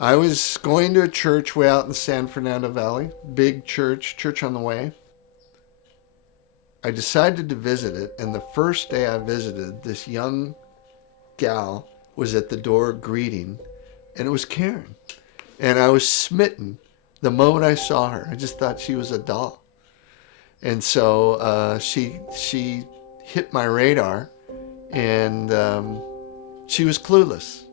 I was going to a church way out in the San Fernando Valley, big church on the way. I decided to visit it, and the first day I visited, this young gal was at the door greeting, and it was Karen. And I was smitten the moment I saw her. I just thought she was a doll. And so she hit my radar, and she was clueless.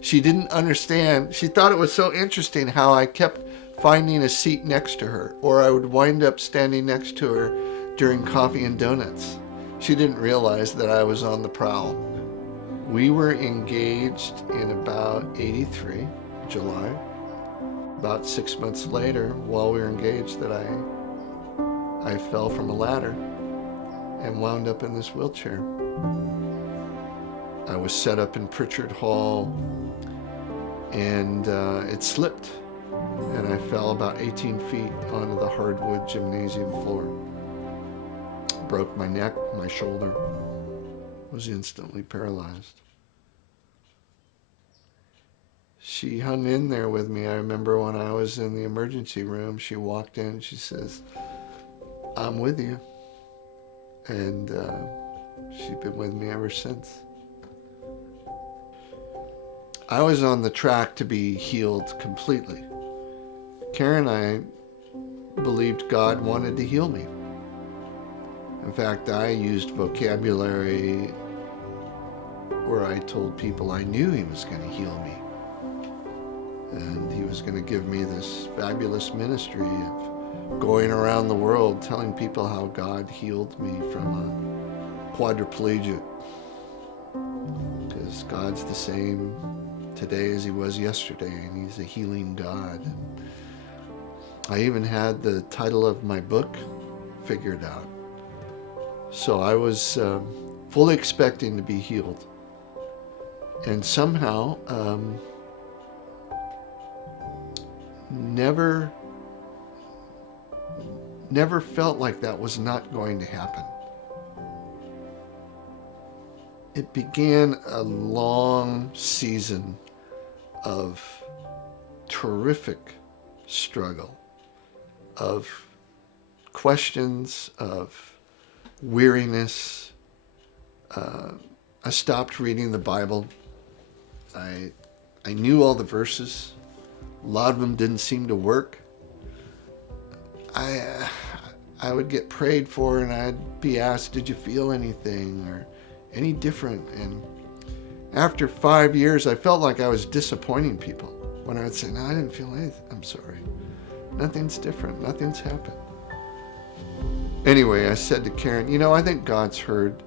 She didn't understand. She thought it was so interesting how I kept finding a seat next to her, or I would wind up standing next to her during coffee and donuts. She didn't realize that I was on the prowl. We were engaged in about 83, July. About 6 months later, while we were engaged, that I fell from a ladder and wound up in this wheelchair. I was set up in Pritchard Hall, and it slipped, and I fell about 18 feet onto the hardwood gymnasium floor. Broke my neck, my shoulder, was instantly paralyzed. She hung in there with me. I remember when I was in the emergency room, she walked in, she says, "I'm with you." And she's been with me ever since. I was on the track to be healed completely. Karen and I believed God wanted to heal me. In fact, I used vocabulary where I told people I knew He was going to heal me. And He was going to give me this fabulous ministry of going around the world telling people how God healed me from a quadriplegic. Because God's the same today as He was yesterday, and He's a healing God. And I even had the title of my book figured out. So I was fully expecting to be healed. And somehow, never felt like that was not going to happen. It began a long season of terrific struggle, of questions, of weariness. I stopped reading the Bible. I knew all the verses. A lot of them didn't seem to work. I would get prayed for, and I'd be asked, "Did you feel anything or any different?" And after 5 years, I felt like I was disappointing people when I would say, "No, I didn't feel anything. I'm sorry. Nothing's different. Nothing's happened." Anyway, I said to Karen, I think God's heard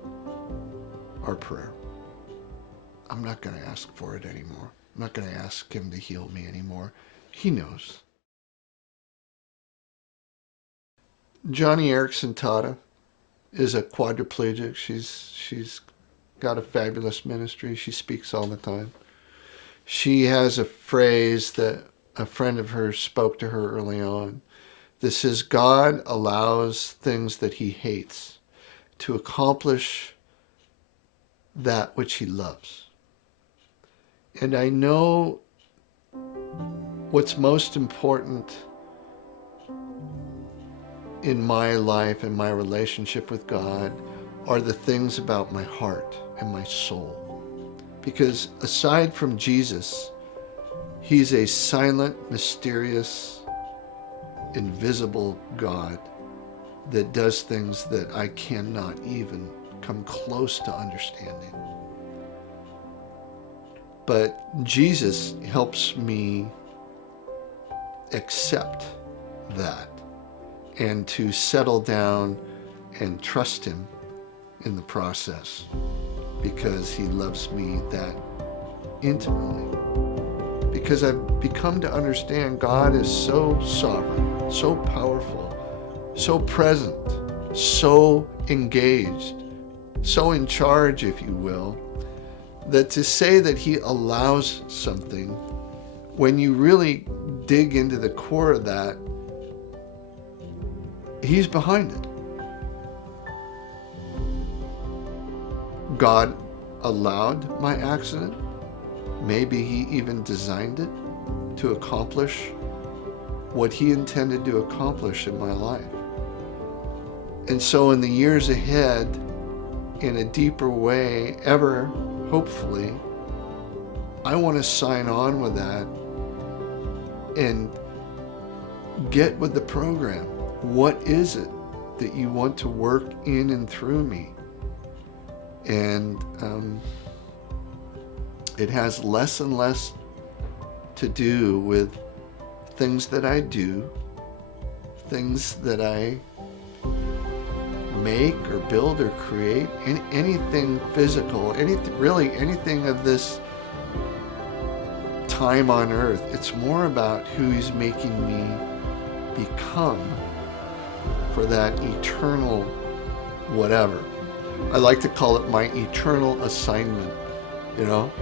our prayer. I'm not going to ask for it anymore. I'm not going to ask Him to heal me anymore. He knows. Johnny Erickson Tata is a quadriplegic. She's got a fabulous ministry. She speaks all the time. She has a phrase that a friend of hers spoke to her early on. This is, God allows things that He hates to accomplish that which He loves. And I know what's most important in my life and my relationship with God are the things about my heart and my soul. Because aside from Jesus, He's a silent, mysterious, invisible God that does things that I cannot even come close to understanding. But Jesus helps me accept that and to settle down and trust Him in the process, because He loves me that intimately. Because I've become to understand God is so sovereign, so powerful, so present, so engaged, so in charge, if you will, that to say that He allows something, when you really dig into the core of that, He's behind it. God allowed my accident. Maybe He even designed it. to accomplish what he intended to accomplish in my life. And so in the years ahead, in a deeper way, ever, hopefully, I want to sign on with that and get with the program. What is it that you want to work in and through me? And it has less and less to do with things that I do, things that I make or build or create, anything physical, anything of this time on earth. It's more about who he's making me become for that eternal whatever. I like to call it my eternal assignment.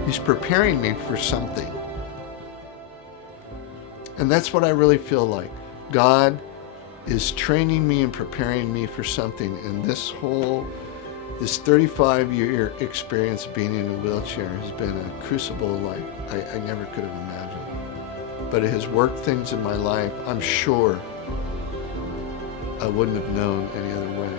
He's preparing me for something. And that's what I really feel like. God is training me and preparing me for something. And this 35-year experience of being in a wheelchair has been a crucible like I never could have imagined. But it has worked things in my life I'm sure I wouldn't have known any other way.